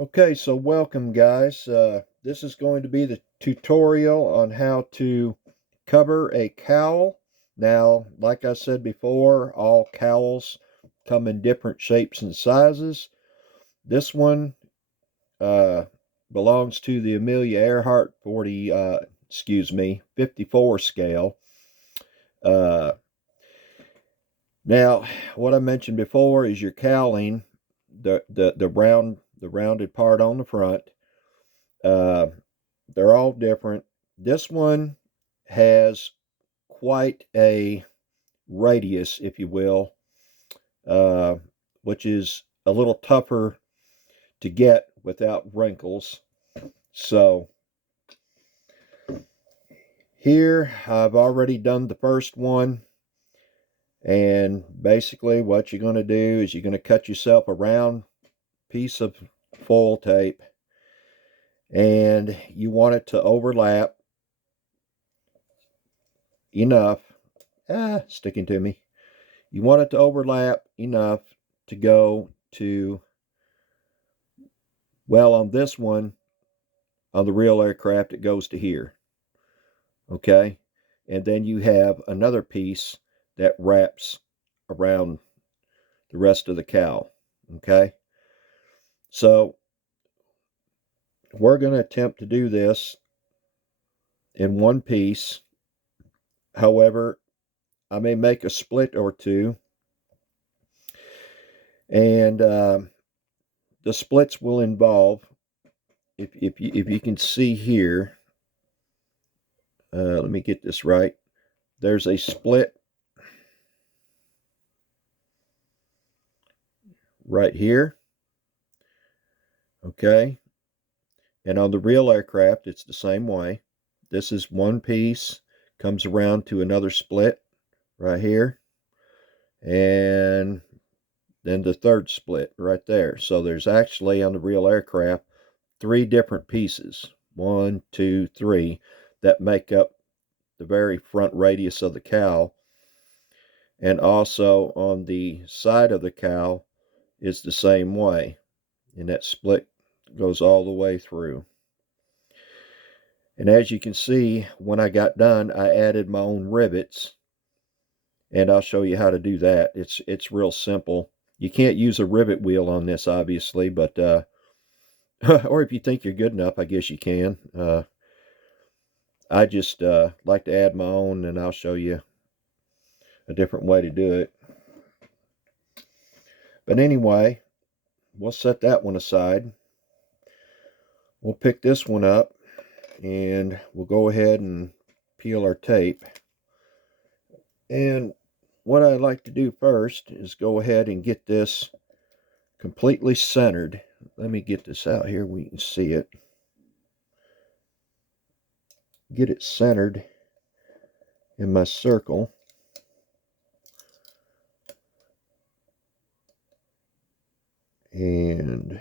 Okay, so welcome guys. This is going to be the tutorial on how to cover a cowl. Now, like I said before, all cowls come in different shapes and sizes. This one uh, belongs to the Amelia Earhart 54 scale. Uh, Now, what I mentioned before is your cowling, the rounded part on the front. Uh, they're all different. This one has quite a radius, if you will, uh, which is a little tougher to get without wrinkles. So here I've already done the first one, and basically what you're going to do is you're going to cut yourself a round piece of foil tape, and you want it to overlap enough. Sticking to me. You want it to overlap enough to go to, well, on this one, on the real aircraft, it goes to here. Okay? And then you have another piece that wraps around the rest of the cowl. Okay? So we're going to attempt to do this in one piece. However, I may make a split or two, and the splits will involve, if you can see here, let me get this right. There's a split right here, okay? And on the real aircraft, it's the same way. This is one piece, comes around to another split right here, and then the third split right there. So there's actually, on the real aircraft, three different pieces, 1, 2, 3, that make up the very front radius of the cowl. And also on the side of the cowl is the same way, and that split goes all the way through. And as you can see, when I got done, I added my own rivets, and I'll show you how to do that. It's real simple. You can't use a rivet wheel on this, obviously, but or if you think you're good enough, I guess you can. I just like to add my own, and I'll show you a different way to do it. But anyway, we'll set that one aside. We'll pick this one up, and we'll go ahead and peel our tape. And what I like to do first is go ahead and get this completely centered. Let me get this out here where you can see it. Get it centered in my circle. And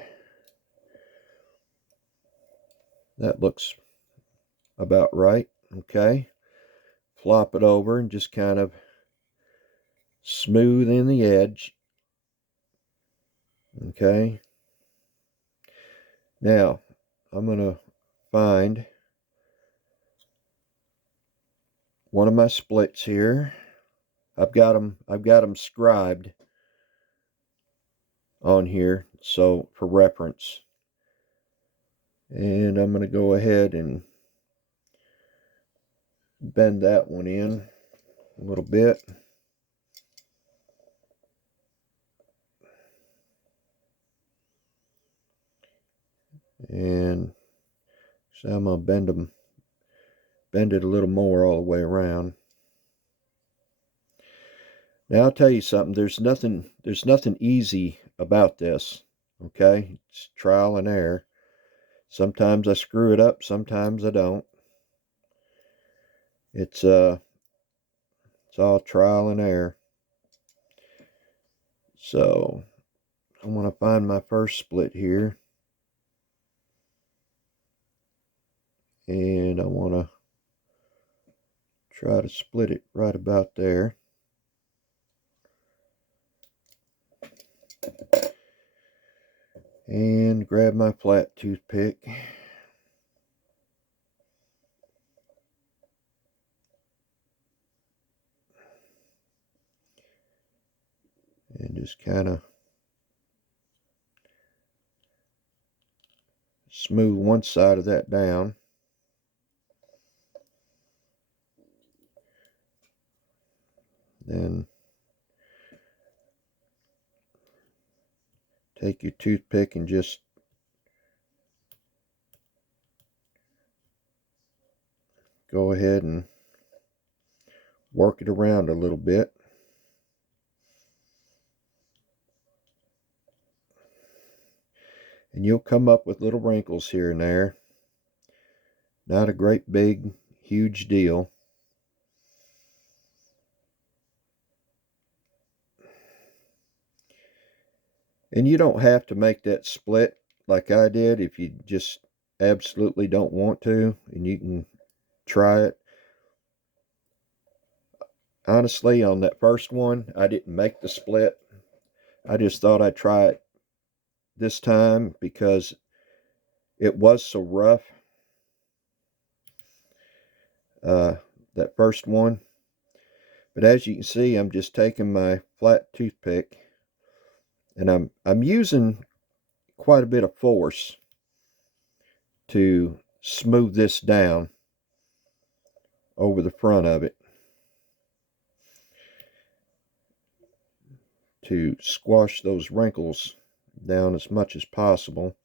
that looks about right. Okay. Flop it over and just kind of smooth in the edge. Okay. Now, I'm going to find one of my splits here. I've got them scribed on here, so for reference. And I'm going to go ahead and bend that one in a little bit. And so I'm going to bend it a little more all the way around. Now I'll tell you something, there's nothing easy about this. Okay? It's trial and error. Sometimes I screw it up, sometimes I don't. It's all trial and error. So I'm going to find my first split here, and I want to try to split it right about there. And grab my flat toothpick. And just kind of smooth one side of that down. Then take your toothpick and just go ahead and work it around a little bit. And you'll come up with little wrinkles here and there. Not a great big, huge deal. And you don't have to make that split like I did if you just absolutely don't want to, and you can try it. Honestly, on that first one, I didn't make the split. I just thought I'd try it this time because it was so rough, that first one. But as you can see, I'm just taking my flat toothpick and I'm using quite a bit of force to smooth this down over the front of it, to squash those wrinkles down as much as possible.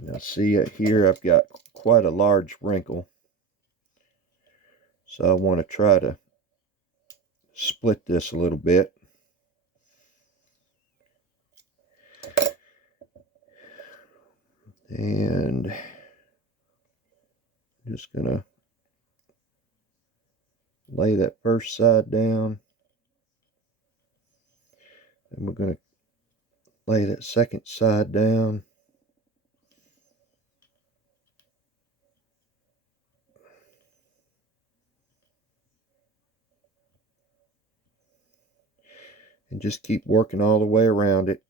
Now see it here, I've got quite a large wrinkle, so I want to try to split this a little bit. And just gonna lay that first side down, and we're gonna lay that second side down. And just keep working all the way around it.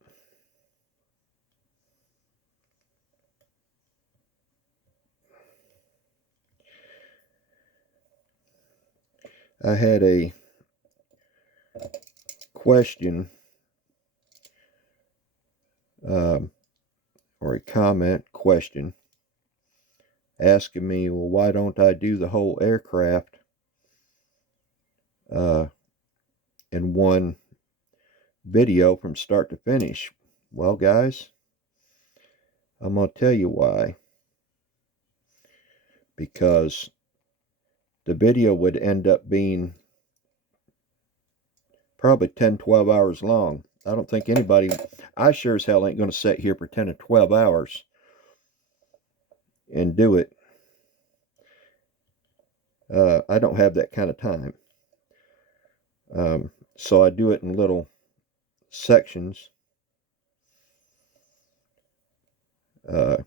I had a question, or a comment question, asking me, well, why don't I do the whole aircraft in one video from start to finish? Well, guys, I'm going to tell you why. Because the video would end up being probably 10, 12 hours long. I don't think anybody, I sure as hell ain't going to sit here for 10 or 12 hours and do it. I don't have that kind of time. So I do it in little sections. I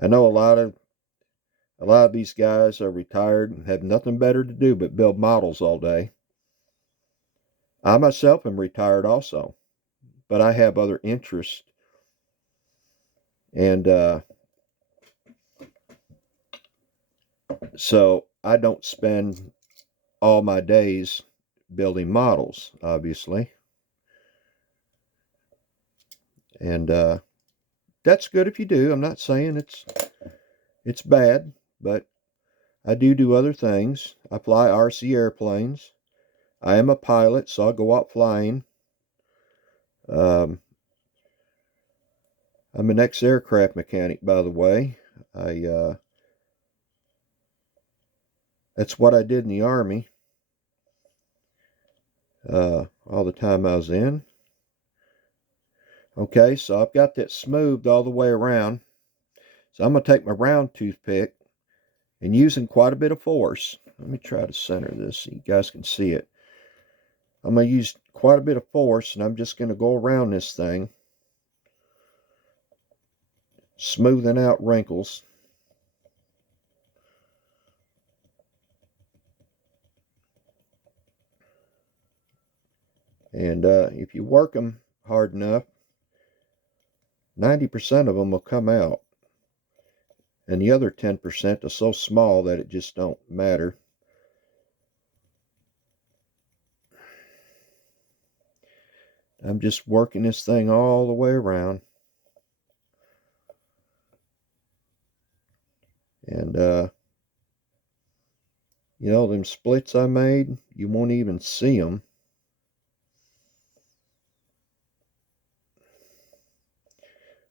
know a lot of these guys are retired and have nothing better to do but build models all day. I myself am retired also, but I have other interests, and so I don't spend all my days building models, obviously. And that's good if you do. I'm not saying it's bad, but I do other things. I fly RC airplanes. I am a pilot, so I'll go out flying. I'm an ex-aircraft mechanic, by the way. That's what I did in the Army. All the time I was in. Okay, so I've got that smoothed all the way around. So I'm going to take my round toothpick, and using quite a bit of force. Let me try to center this so you guys can see it. I'm going to use quite a bit of force, and I'm just going to go around this thing, smoothing out wrinkles. And if you work them hard enough, 90% of them will come out. And the other 10% are so small that it just don't matter. I'm just working this thing all the way around. And, you know, them splits I made, you won't even see them.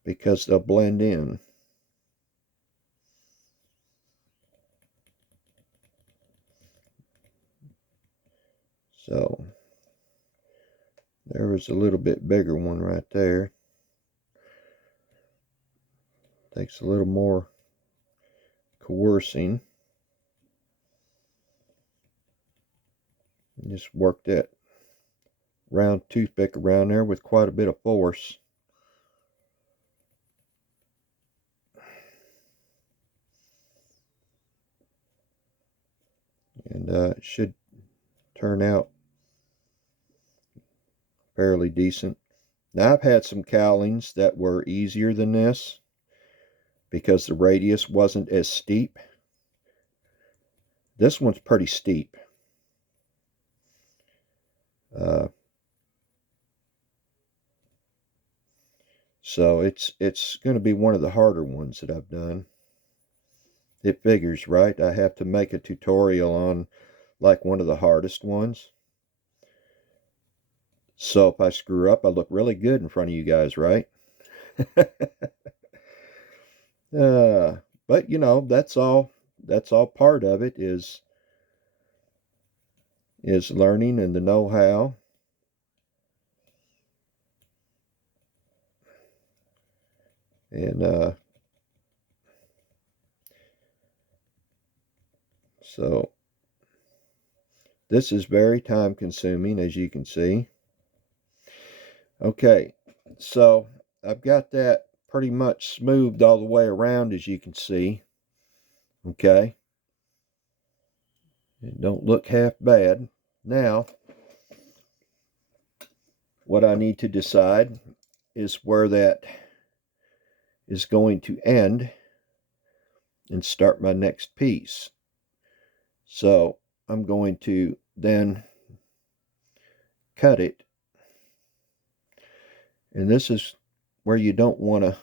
Because they'll blend in. So, there was a little bit bigger one right there. Takes a little more coercing. And just work that round toothpick around there with quite a bit of force. And it should turn out fairly decent. Now, I've had some cowlings that were easier than this because the radius wasn't as steep. This one's pretty steep. So it's going to be one of the harder ones that I've done. It figures, right? I have to make a tutorial on like one of the hardest ones. So if I screw up, I look really good in front of you guys, right? But you know, that's all part of it is learning and the know-how. And so this is very time consuming, as you can see. Okay, so I've got that pretty much smoothed all the way around, as you can see. Okay, it don't look half bad. Now, what I need to decide is where that is going to end and start my next piece. So I'm going to then cut it. And this is where you don't want to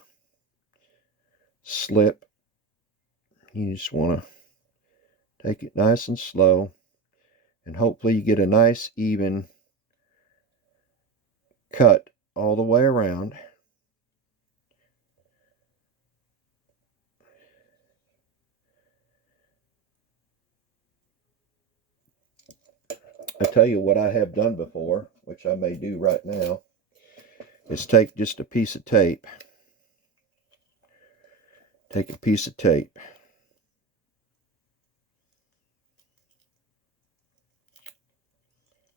slip. You just want to take it nice and slow. And hopefully you get a nice even cut all the way around. I tell you what I have done before, which I may do right now, is take just a piece of tape. Take a piece of tape.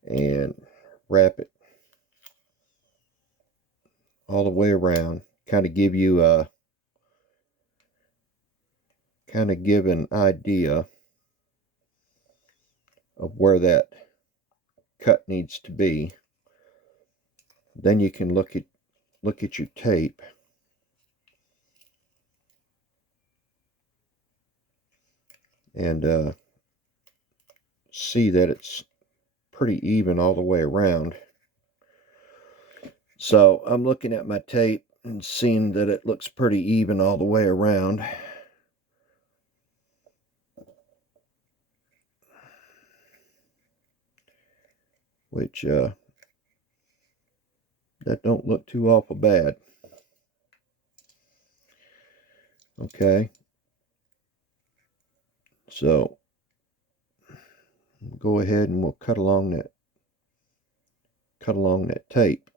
And wrap it all the way around. Kind of give you a give an idea of where that cut needs to be. Then you can look at your tape and see that it's pretty even all the way around. So I'm looking at my tape and seeing that it looks pretty even all the way around. Which that don't look too awful bad. Okay, so go ahead and we'll cut along that tape.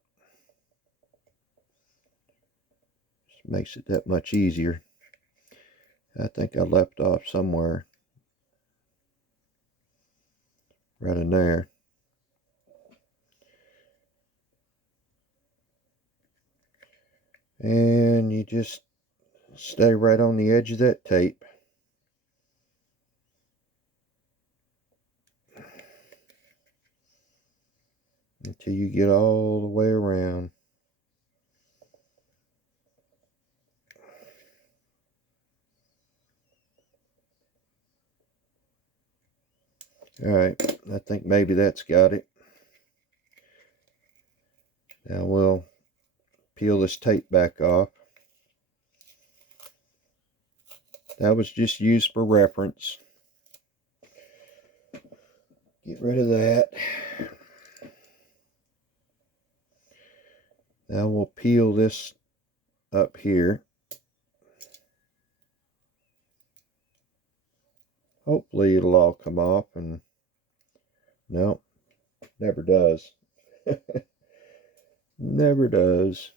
Just makes it that much easier. I think I left off somewhere right in there. And you just stay right on the edge of that tape. Until you get all the way around. Alright, I think maybe that's got it. Now we'll peel this tape back off. That was just used for reference. Get rid of that. Now we'll peel this up here. Hopefully it'll all come off, and no, never does. Never does.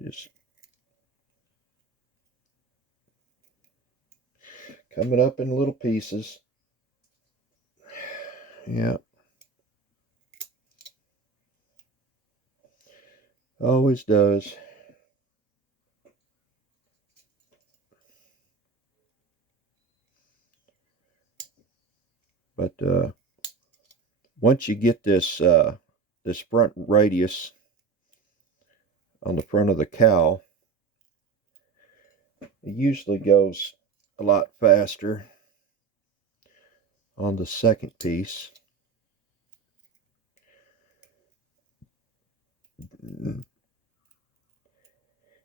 Just coming up in little pieces. Yeah. Always does. But once you get this this front radius on the front of the cowl, it usually goes a lot faster on the second piece.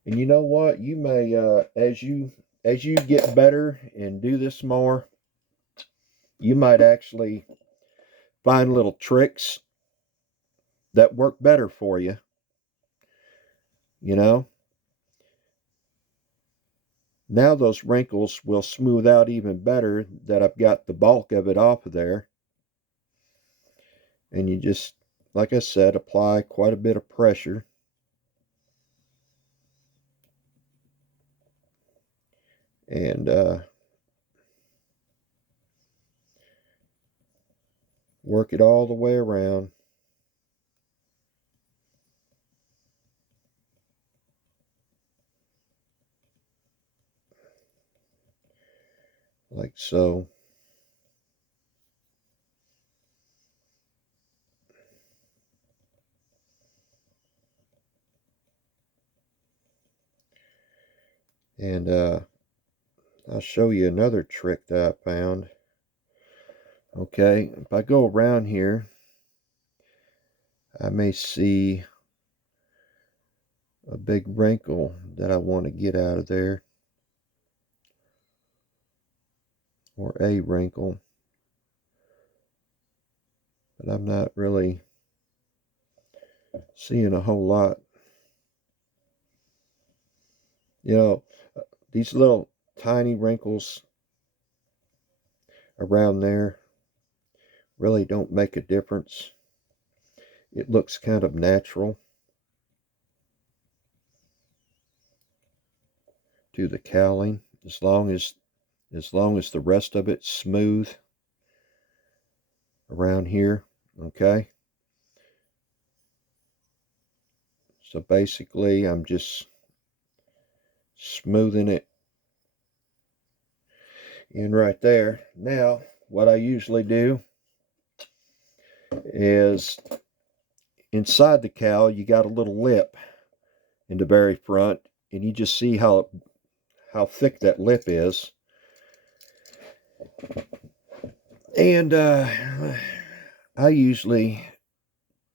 And you know what? You may as you get better and do this more, you might actually find little tricks that work better for you. You know? Now those wrinkles will smooth out even better that I've got the bulk of it off of there. And you just, like I said, apply quite a bit of pressure. And work it all the way around. Like so. And I'll show you another trick that I found. Okay, if I go around here, I may see a big wrinkle that I want to get out of there, or a wrinkle, but I'm not really seeing a whole lot. You know, these little tiny wrinkles around there really don't make a difference. It looks kind of natural to the cowling, as long as the rest of it's smooth around here. Okay, so basically I'm just smoothing it in right there. Now what I usually do is, inside the cowl you got a little lip in the very front, and you just see how thick that lip is. And I usually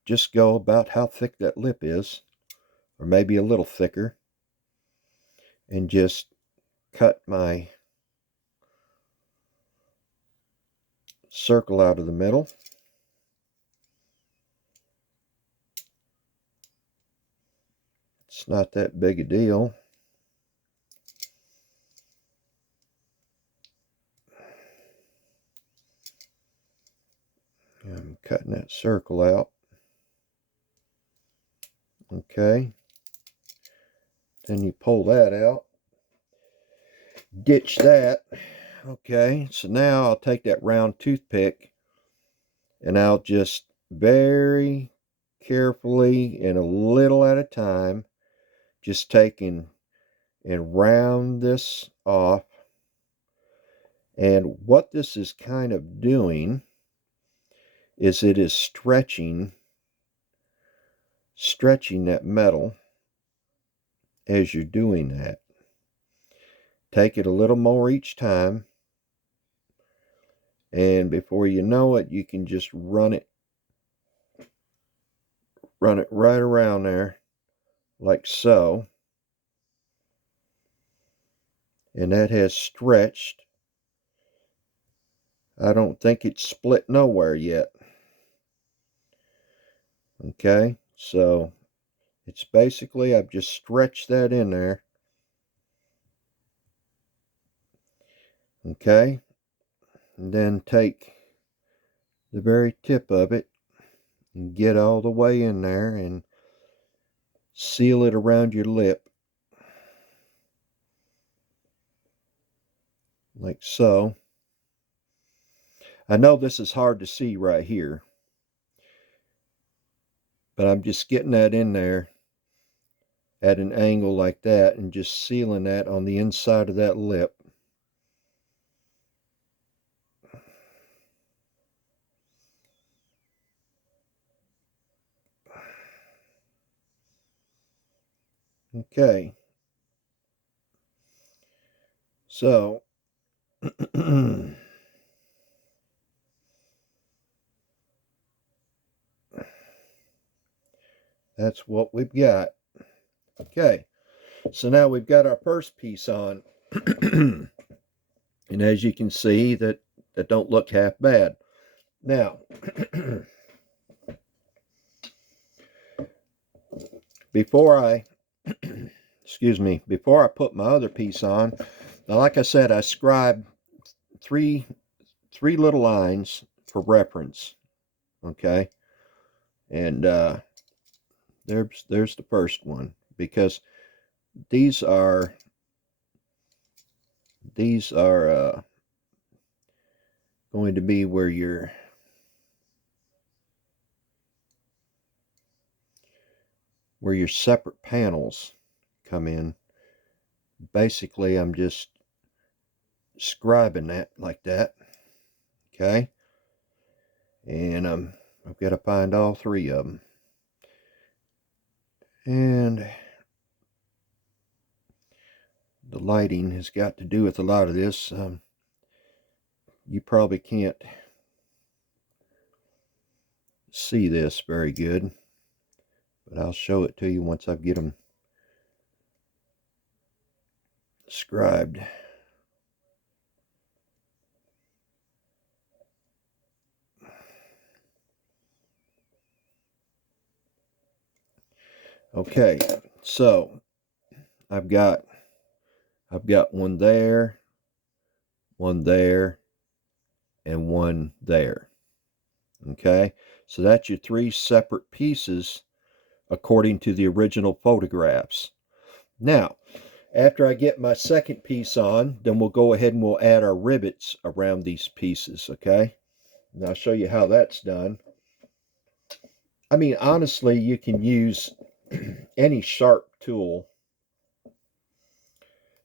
just go about how thick that lip is, or maybe a little thicker, and just cut my circle out of the middle. It's not that big a deal. I'm cutting that circle out. Okay. Then you pull that out. Ditch that. Okay. So now I'll take that round toothpick, and I'll just very carefully and a little at a time just taking and round this off. And what this is kind of doing is it is stretching that metal as you're doing that. Take it a little more each time, and before you know it, you can just run it right around there like so. And that has stretched. I don't think it's split nowhere yet. Okay, so it's basically, I've just stretched that in there. Okay, and then take the very tip of it and get all the way in there and seal it around your lip like so. I know this is hard to see right here, but I'm just getting that in there at an angle like that and just sealing that on the inside of that lip. Okay, so that's what we've got. Okay, so now we've got our first piece on. And as you can see, that don't look half bad. Now, before I, excuse me, before I put my other piece on, now like I said, I scribed three little lines for reference. Okay, and there's the first one, because these are going to be where your separate panels come in. Basically, I'm just scribing that like that. Okay, and I've got to find all three of them. And the lighting has got to do with a lot of this. You probably can't see this very good, but I'll show it to you once I get them scribed. Okay, so I've got one there, and one there. Okay, so that's your three separate pieces according to the original photographs. Now, after I get my second piece on, then we'll go ahead and we'll add our rivets around these pieces. Okay, and I'll show you how that's done. I mean, honestly, you can use any sharp tool.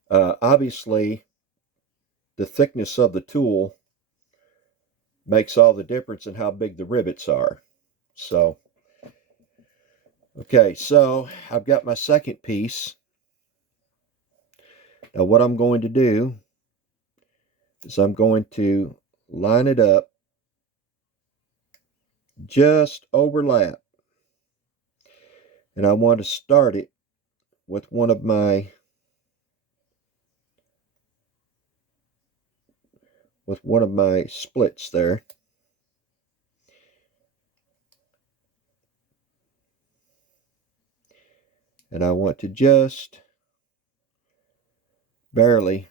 Obviously, the thickness of the tool makes all the difference in how big the rivets are. So, okay, so I've got my second piece. Now what I'm going to do is I'm going to line it up, just overlap. And I want to start it with one of my splits there. And I want to just barely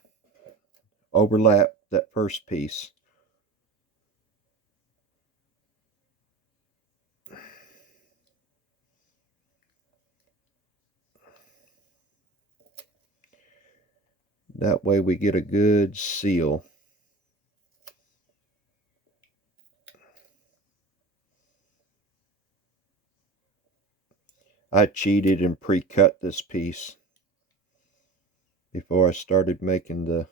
overlap that first piece. That way we get a good seal. I cheated and pre-cut this piece before I started making the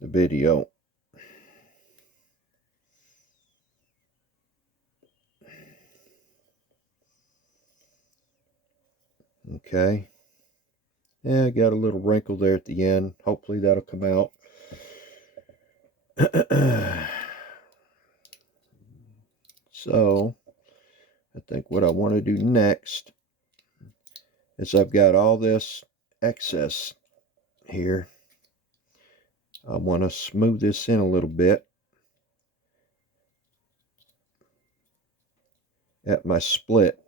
video. Okay. Yeah, I got a little wrinkle there at the end. Hopefully that'll come out. So, I think what I want to do next is I've got all this excess here. I want to smooth this in a little bit at my split.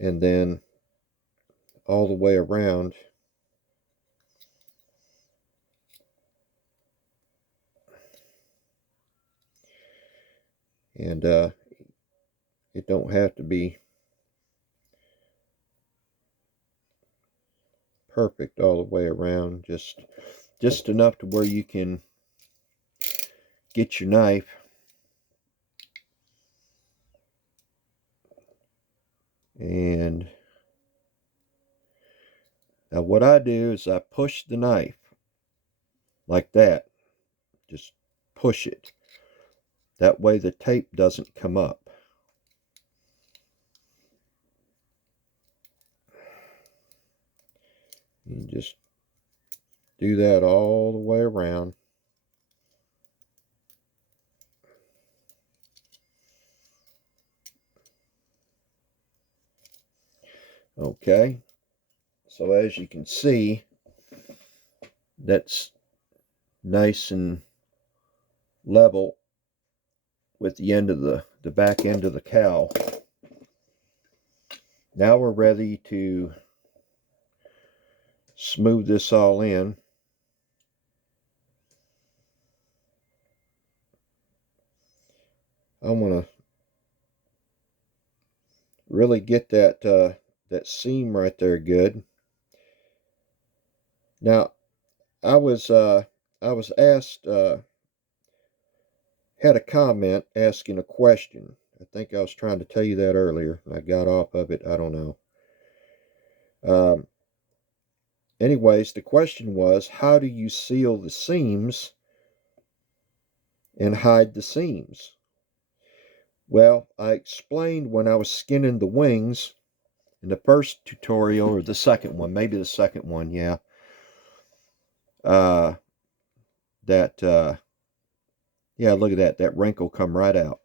And then all the way around. And it don't have to be perfect all the way around, just enough to where you can get your knife and now what I do is I push the knife like that, just push it, that way the tape doesn't come up. You just do that all the way around. Okay, so as you can see, that's nice and level with the end of the back end of the cowl. Now we're ready to smooth this all in. I want to really get that that seam right there good. Now I was asked had a comment asking a question. I think I was trying to tell you that earlier. I got off of it. I don't know. Anyways, the question was, how do you seal the seams and hide the seams? Well, I explained when I was skinning the wings in the first tutorial, or the second one, maybe the second one, yeah. That yeah, look at that wrinkle come right out.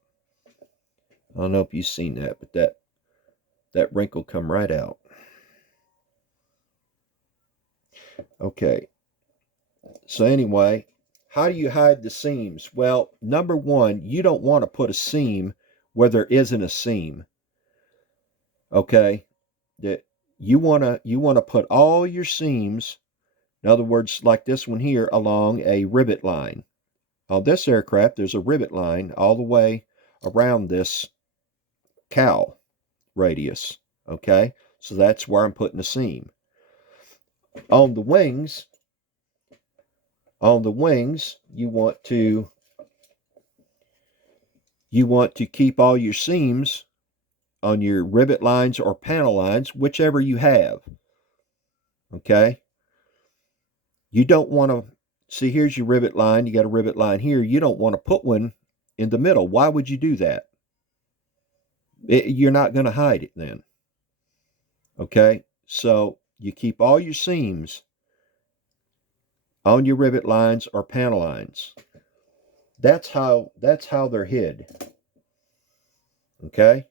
I don't know if you've seen that, but that wrinkle come right out. Okay, so anyway, how do you hide the seams? Well, number one, you don't want to put a seam where there isn't a seam. Okay, that you want to put all your seams, in other words, like this one here, along a rivet line. On this aircraft, there's a rivet line all the way around this cowl radius. Okay, so that's where I'm putting the seam. On the wings, you want to keep all your seams on your rivet lines or panel lines, whichever you have. Okay, you don't want to see, here's your rivet line, you got a rivet line here, you don't want to put one in the middle. Why would you do that? You're not going to hide it then. Okay, so you keep all your seams on your rivet lines or panel lines. That's how they're hid. Okay,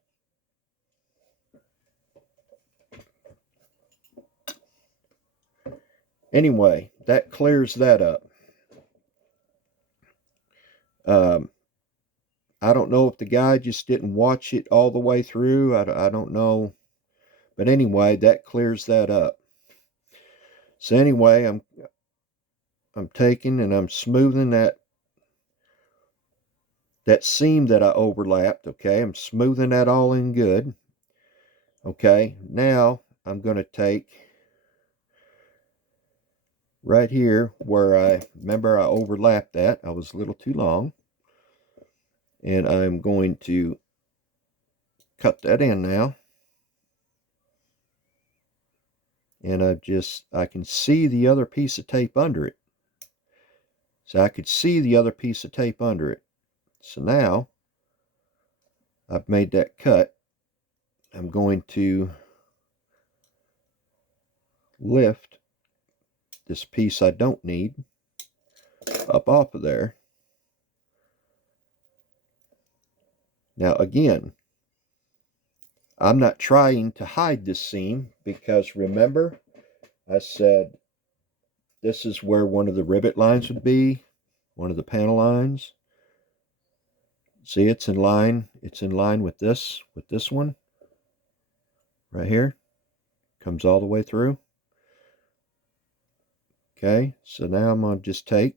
anyway, that clears that up. I don't know if the guy just didn't watch it all the way through. I don't know, but anyway, that clears that up. So anyway, I'm taking and I'm smoothing that seam that I overlapped. Okay, I'm smoothing that all in good. Okay, now I'm going to take right here where I overlapped that. I was a little too long. And I'm going to cut that in now. And I can see the other piece of tape under it. So I could see the other piece of tape under it. So now I've made that cut, I'm going to lift this piece I don't need up off of there. Now again, I'm not trying to hide this seam, because remember I said this is where one of the rivet lines would be, one of the panel lines. See, it's in line with this one right here. Comes all the way through. Okay, so now I'm going to just take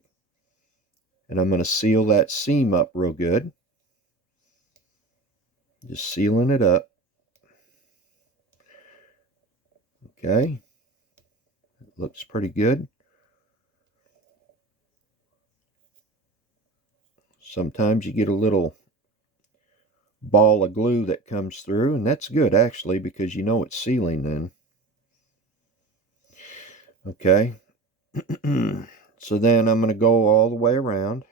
and I'm going to seal that seam up real good. Just sealing it up. Okay, looks pretty good. Sometimes you get a little ball of glue that comes through, and that's good actually, because you know it's sealing then. Okay, so then I'm going to go all the way around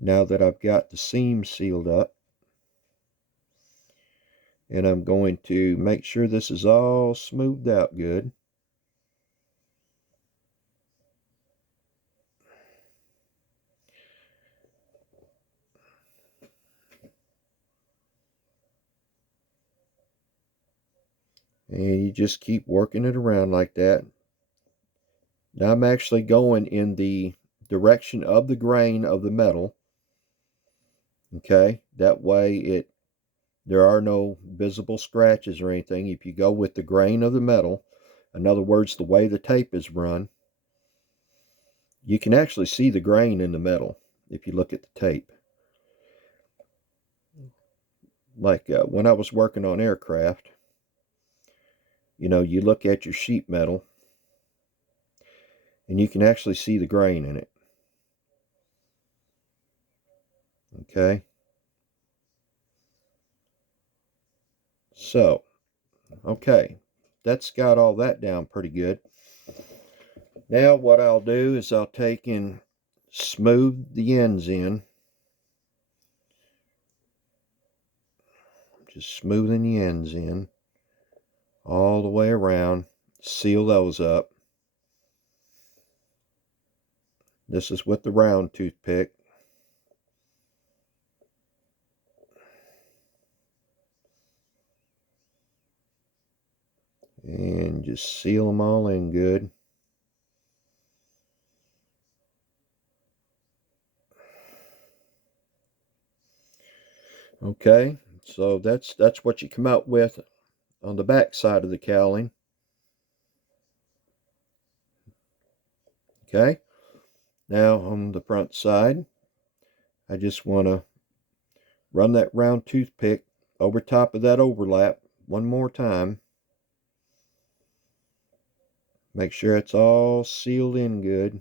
now that I've got the seam sealed up, and I'm going to make sure this is all smoothed out good. And you just keep working it around like that. Now I'm actually going in the direction of the grain of the metal. Okay, that way there are no visible scratches or anything. If you go with the grain of the metal, in other words, the way the tape is run, you can actually see the grain in the metal if you look at the tape. Like when I was working on aircraft, you know, you look at your sheet metal and you can actually see the grain in it. Okay. So, okay, that's got all that down pretty good. Now what I'll do is I'll take and smooth the ends in. Just smoothing the ends in all the way around. Seal those up. This is with the round toothpick. And just seal them all in good. Okay, so that's what you come out with on the back side of the cowling. Okay, now on the front side, I just want to run that round toothpick over top of that overlap one more time. Make sure it's all sealed in good.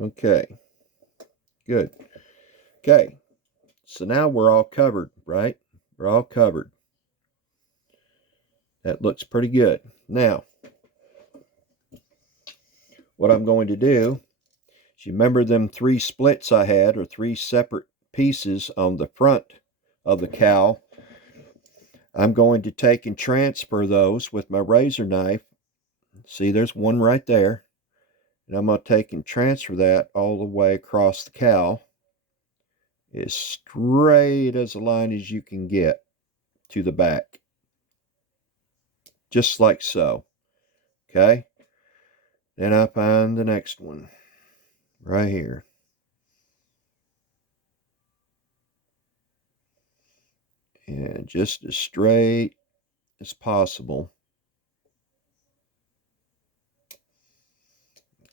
Okay, good. Okay, so now we're all covered, right? We're all covered. That looks pretty good. Now, what I'm going to do is, you remember them 3 splits I had, or 3 separate pieces on the front of the cowl? I'm going to take and transfer those with my razor knife. See, there's one right there. And I'm going to take and transfer that all the way across the cowl, as straight as a line as you can get to the back. Just like so. Okay? Then I find the next one right here. And just as straight as possible.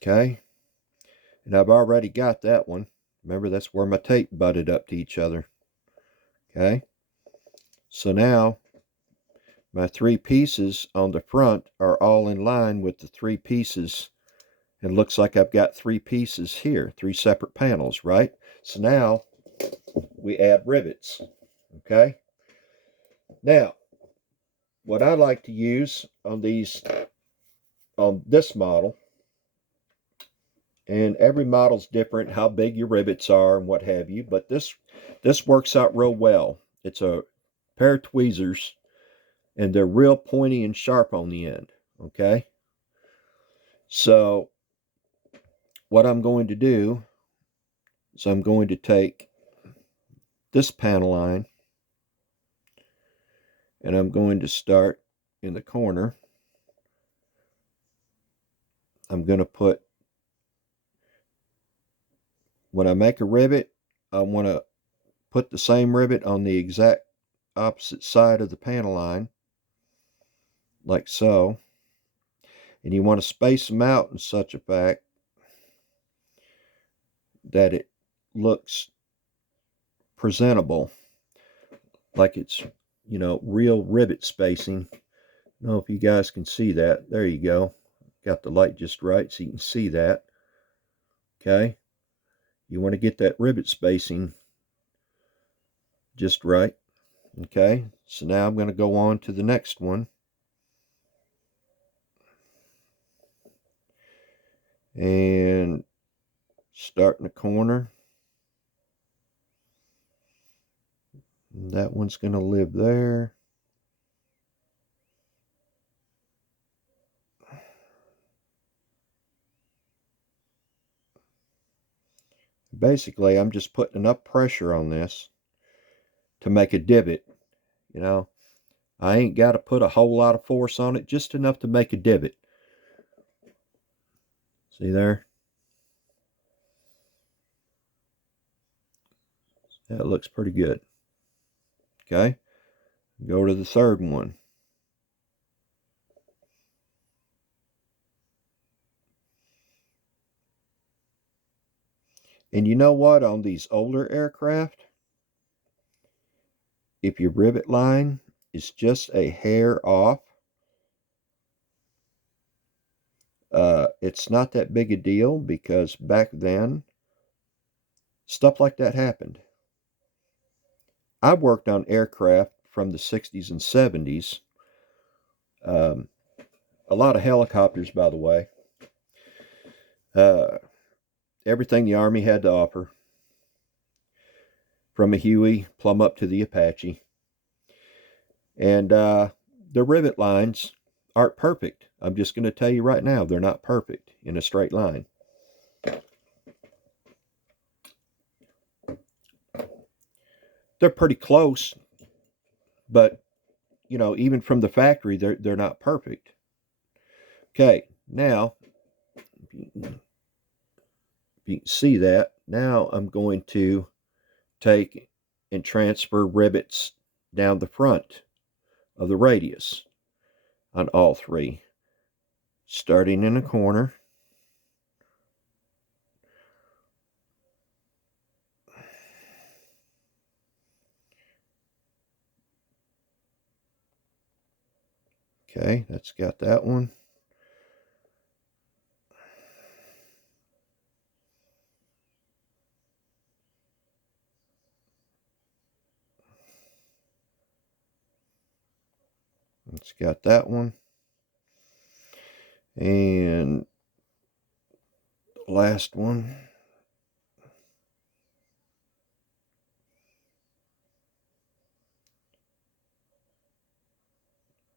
Okay? And I've already got that one. Remember, that's where my tape butted up to each other. Okay? So now, my 3 pieces on the front are all in line with the 3 pieces. It looks like I've got 3 pieces here, 3 separate panels, right? So now, we add rivets. Okay? Now, what I like to use on this model, and every model's different, how big your rivets are and what have you, but this works out real well. It's a pair of tweezers, and they're real pointy and sharp on the end. Okay, so what I'm going to do is I'm going to take this panel line, and I'm going to start in the corner. I'm going to put, when I make a rivet, I want to put the same rivet on the exact opposite side of the panel line, like so. And you want to space them out in such a fact that it looks presentable, like it's, real rivet spacing. I don't know if you guys can see that. There you go. Got the light just right so you can see that. Okay. You want to get that rivet spacing just right. Okay. So now I'm going to go on to the next one. And start in the corner. And that one's going to live there. Basically, I'm just putting enough pressure on this to make a divot. I ain't got to put a whole lot of force on it, just enough to make a divot. See there? That looks pretty good. Okay, go to the third one. And you know what? On these older aircraft, if your rivet line is just a hair off, it's not that big a deal, because back then, stuff like that happened. I worked on aircraft from the 60s and 70s. A lot of helicopters, by the way. Everything the Army had to offer, from a Huey plumb up to the Apache. And the rivet lines aren't perfect. I'm just going to tell you right now, they're not perfect in a straight line. They're pretty close, but even from the factory, they're not perfect. Okay, now you can see that. Now I'm going to take and transfer rivets down the front of the radius on all three, starting in the corner. Okay, that's got that one. It's got that one. And the last one.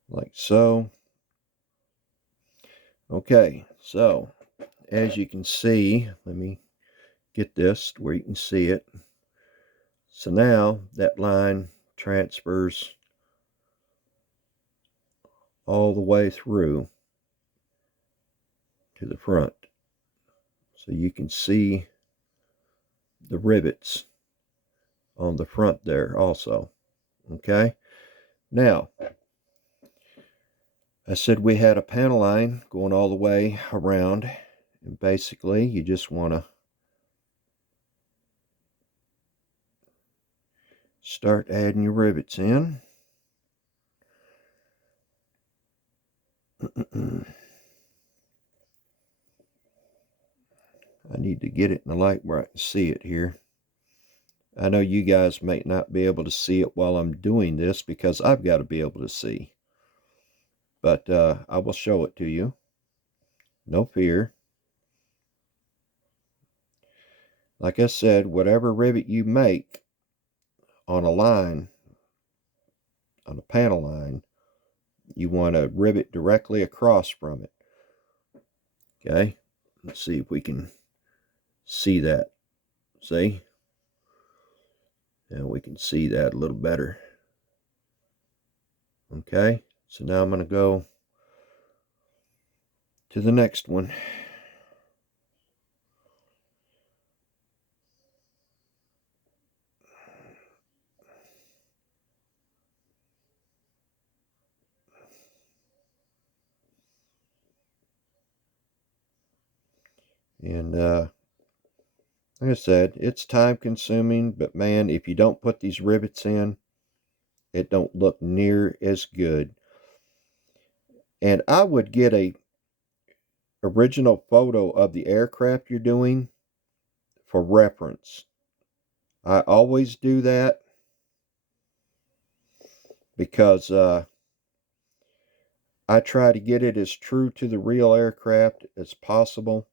Like so. Okay, so as you can see, let me get this where you can see it. So now that line transfers all the way through to the front. So you can see the rivets on the front there also. Okay, now I said we had a panel line going all the way around, and basically you just want to start adding your rivets in. I need to get it in the light where I can see it here. I know you guys may not be able to see it while I'm doing this, because I've got to be able to see. But I will show it to you. No fear. Like I said, whatever rivet you make on a line, on a panel line, you want to rivet directly across from it. Okay? Let's see if we can see that. See? And we can see that a little better. Okay? So now I'm going to go to the next one. And like I said, it's time consuming, but man, if you don't put these rivets in, it don't look near as good. And I would get a original photo of the aircraft you're doing for reference. I always do that because I try to get it as true to the real aircraft as possible.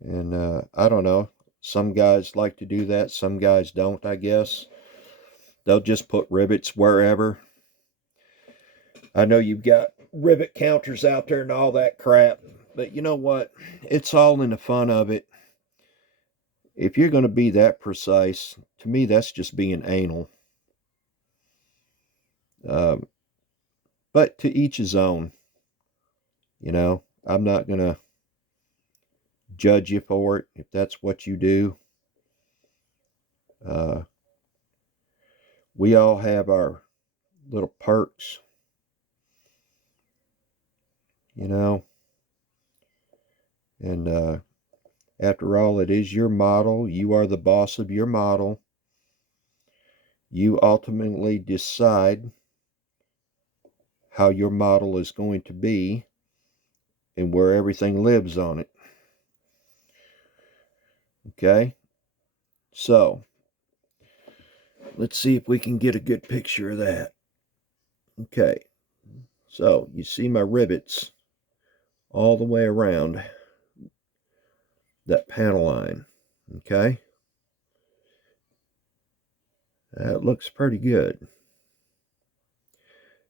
And I don't know. Some guys like to do that. Some guys don't, I guess. They'll just put rivets wherever. I know you've got rivet counters out there and all that crap. But you know what? It's all in the fun of it. If you're going to be that precise, to me, that's just being anal. Um, but to each his own. You know, I'm not going to judge you for it if that's what you do. Uh, we all have our little perks, you know, and after all, it is your model. You are the boss of your model. You ultimately decide how your model is going to be and where everything lives on it. Okay? So, let's see if we can get a good picture of that. Okay. So, you see my rivets all the way around that panel line. Okay? That looks pretty good.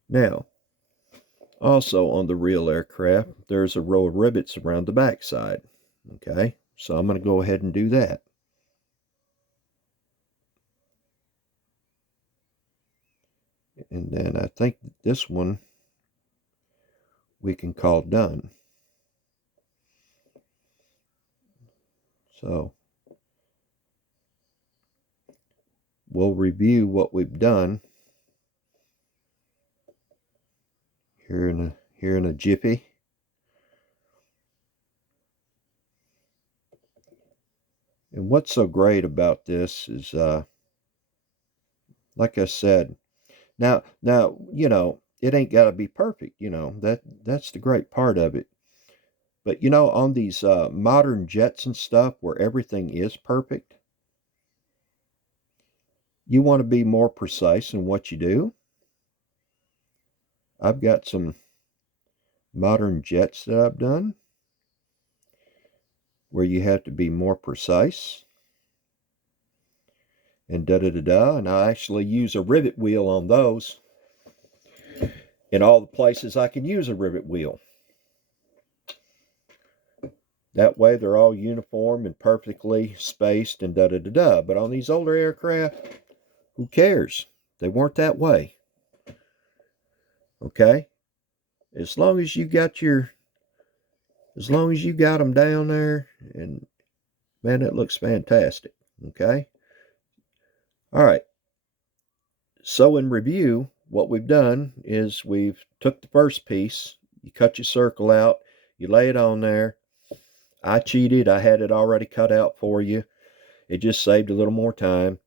Now, also on the real aircraft, there's a row of rivets around the backside. Okay? So I'm going to go ahead and do that. And then I think this one we can call done. So we'll review what we've done here in a jiffy. And what's so great about this is, like I said, now you know it ain't got to be perfect. You know that's the great part of it. But you know, on these modern jets and stuff where everything is perfect, you want to be more precise in what you do. I've got some modern jets that I've done where you have to be more precise and da da da da. And I actually use a rivet wheel on those in all the places I can use a rivet wheel. That way they're all uniform and perfectly spaced and da da da da. But on these older aircraft, who cares? They weren't that way. Okay? As long as you got them down there, and man, it looks fantastic. Okay? All right. So in review, what we've done is we've took the first piece, you cut your circle out, you lay it on there. I cheated. I had it already cut out for you. It just saved a little more time.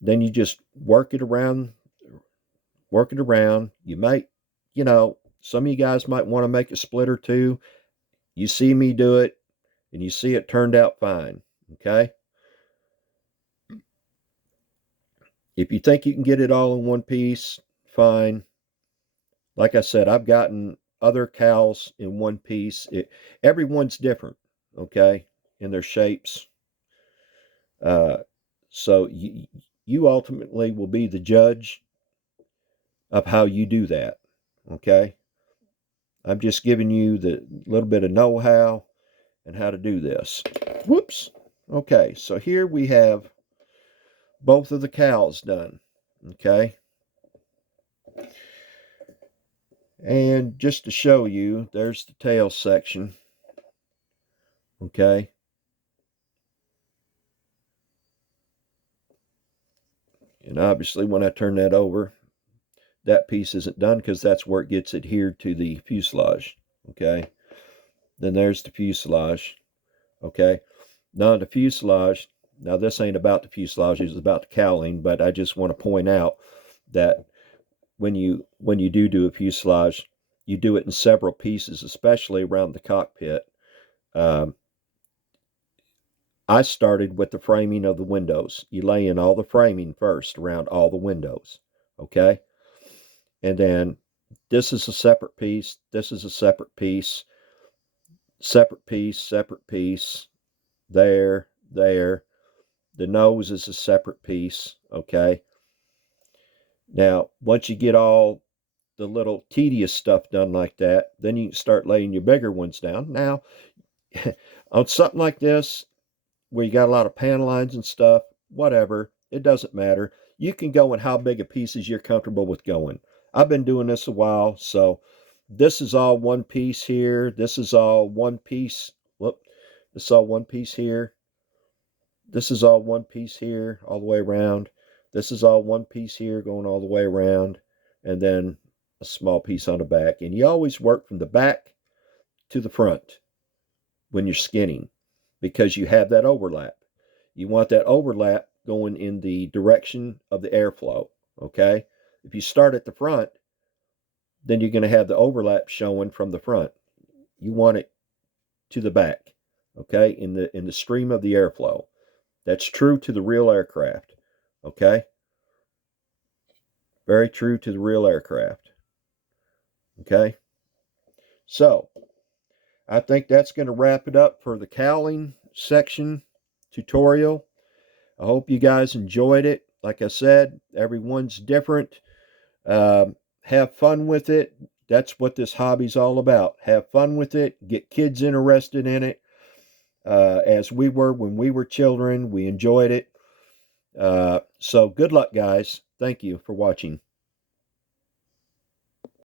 Then you just work it around. You might, you know, some of you guys might want to make a split or two. You see me do it, and you see it turned out fine. Okay? If you think you can get it all in one piece, fine. Like I said, I've gotten other cows in one piece. Everyone's different, okay, in their shapes. Uh, so you ultimately will be the judge of how you do that, okay? I'm just giving you the little bit of know-how and how to do this. Whoops. Okay, so here we have both of the cows done, okay? And just to show you, there's the tail section, okay? And obviously when I turn that over, that piece isn't done because that's where it gets adhered to the fuselage, okay? Then there's the fuselage, okay? Now the fuselage, now this ain't about the fuselage, it's about the cowling, but I just want to point out that when you do a fuselage, you do it in several pieces, especially around the cockpit. Um, I started with the framing of the windows. You lay in all the framing first around all the windows, okay? And then this is a separate piece. This is a separate piece. Separate piece. Separate piece. There. There. The nose is a separate piece, okay? Now, once you get all the little tedious stuff done like that, then you can start laying your bigger ones down. Now, on something like this, where you got a lot of pan lines and stuff, whatever, it doesn't matter. You can go in how big a pieces you're comfortable with going. I've been doing this a while, so this is all one piece here. This is all one piece. Whoop. This is all one piece here. This is all one piece here, all the way around. This is all one piece here, going all the way around. And then a small piece on the back. And you always work from the back to the front when you're skinning because you have that overlap. You want that overlap going in the direction of the airflow, okay? If you start at the front, then you're going to have the overlap showing from the front. You want it to the back, okay, in the stream of the airflow. That's true to the real aircraft, okay? Very true to the real aircraft, okay? So, I think that's going to wrap it up for the cowling section tutorial. I hope you guys enjoyed it. Like I said, everyone's different. Have fun with it. That's what this hobby's all about. Have fun with it. Get kids interested in it. As we were when we were children, we enjoyed it. So good luck, guys. Thank you for watching.